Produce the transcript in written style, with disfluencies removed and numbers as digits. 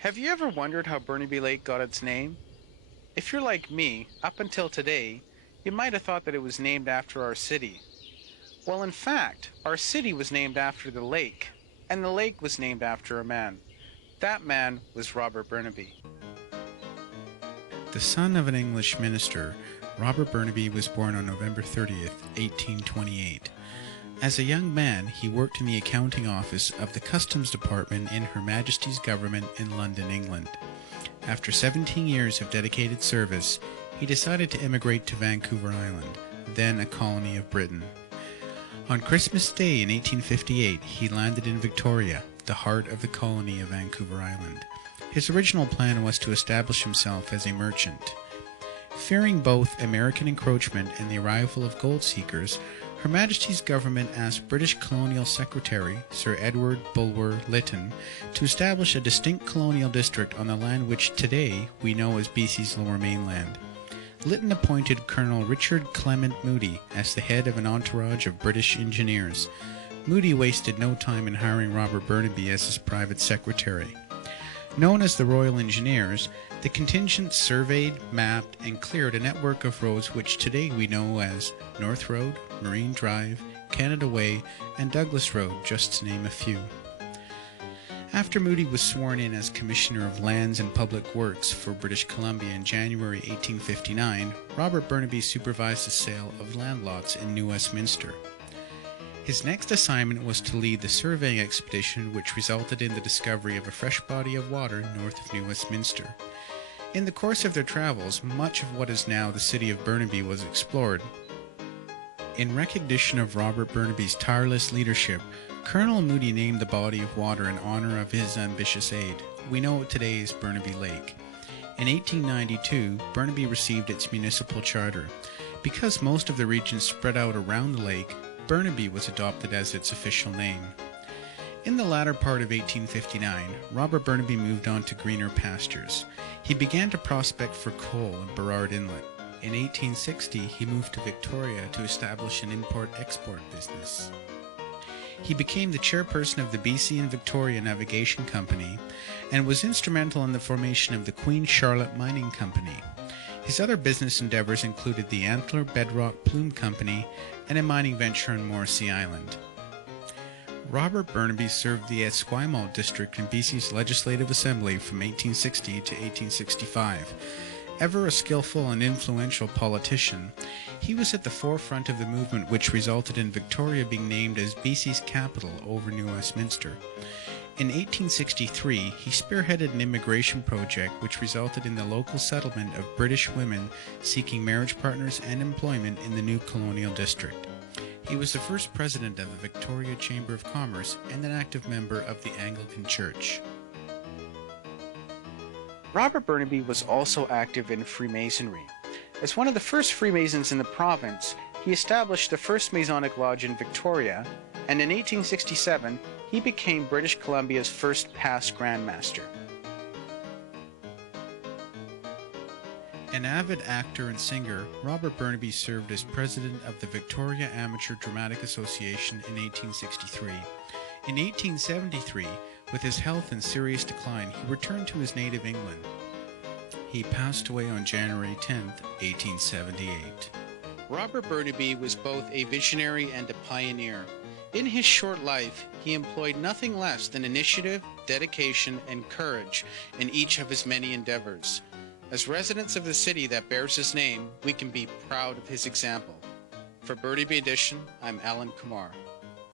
Have you ever wondered how Burnaby Lake got its name? If you're like me, up until today, you might have thought that it was named after our city. Well, in fact, our city was named after the lake, and the lake was named after a man. That man was Robert Burnaby. The son of an English minister, Robert Burnaby was born on November 30th, 1828. As a young man, he worked in the accounting office of the Customs Department in Her Majesty's government in London, England. After 17 years of dedicated service, he decided to emigrate to Vancouver Island, then a colony of Britain. On Christmas Day in 1858, he landed in Victoria, the heart of the colony of Vancouver Island. His original plan was to establish himself as a merchant. Fearing both American encroachment and the arrival of gold seekers, Her Majesty's government asked British Colonial Secretary Sir Edward Bulwer Lytton to establish a distinct colonial district on the land which today we know as BC's Lower Mainland. Lytton appointed Colonel Richard Clement Moody as the head of an entourage of British engineers. Moody wasted no time in hiring Robert Burnaby as his private secretary. Known as the Royal Engineers, the contingent surveyed, mapped, and cleared a network of roads which today we know as North Road, Marine Drive, Canada Way, and Douglas Road, just to name a few. After Moody was sworn in as Commissioner of Lands and Public Works for British Columbia in January 1859, Robert Burnaby supervised the sale of land lots in New Westminster. His next assignment was to lead the surveying expedition which resulted in the discovery of a fresh body of water north of New Westminster. In the course of their travels, much of what is now the city of Burnaby was explored. In recognition of Robert Burnaby's tireless leadership, Colonel Moody named the body of water in honor of his ambitious aide. We know it today as Burnaby Lake. In 1892, Burnaby received its municipal charter. Because most of the region spread out around the lake, Burnaby was adopted as its official name. In the latter part of 1859, Robert Burnaby moved on to greener pastures. He began to prospect for coal in Burrard Inlet. In 1860, he moved to Victoria to establish an import-export business. He became the chairperson of the BC and Victoria Navigation Company and was instrumental in the formation of the Queen Charlotte Mining Company. His other business endeavors included the Antler Bedrock Plume Company and a mining venture on Morrissey Island. Robert Burnaby served the Esquimalt district in BC's Legislative Assembly from 1860 to 1865. Ever a skillful and influential politician, he was at the forefront of the movement which resulted in Victoria being named as BC's capital over New Westminster. In 1863, he spearheaded an immigration project which resulted in the local settlement of British women seeking marriage partners and employment in the new colonial district. He was the first president of the Victoria Chamber of Commerce and an active member of the Anglican Church. Robert Burnaby was also active in Freemasonry. As one of the first Freemasons in the province, he established the first Masonic Lodge in Victoria, and in 1867, he became British Columbia's first past Grand Master. An avid actor and singer, Robert Burnaby served as president of the Victoria Amateur Dramatic Association in 1863. In 1873, with his health in serious decline, he returned to his native England. He passed away on January 10, 1878. Robert Burnaby was both a visionary and a pioneer. In his short life, he employed nothing less than initiative, dedication, and courage in each of his many endeavors. As residents of the city that bears his name, we can be proud of his example. For Burnaby Edition, I'm Alan Kumar.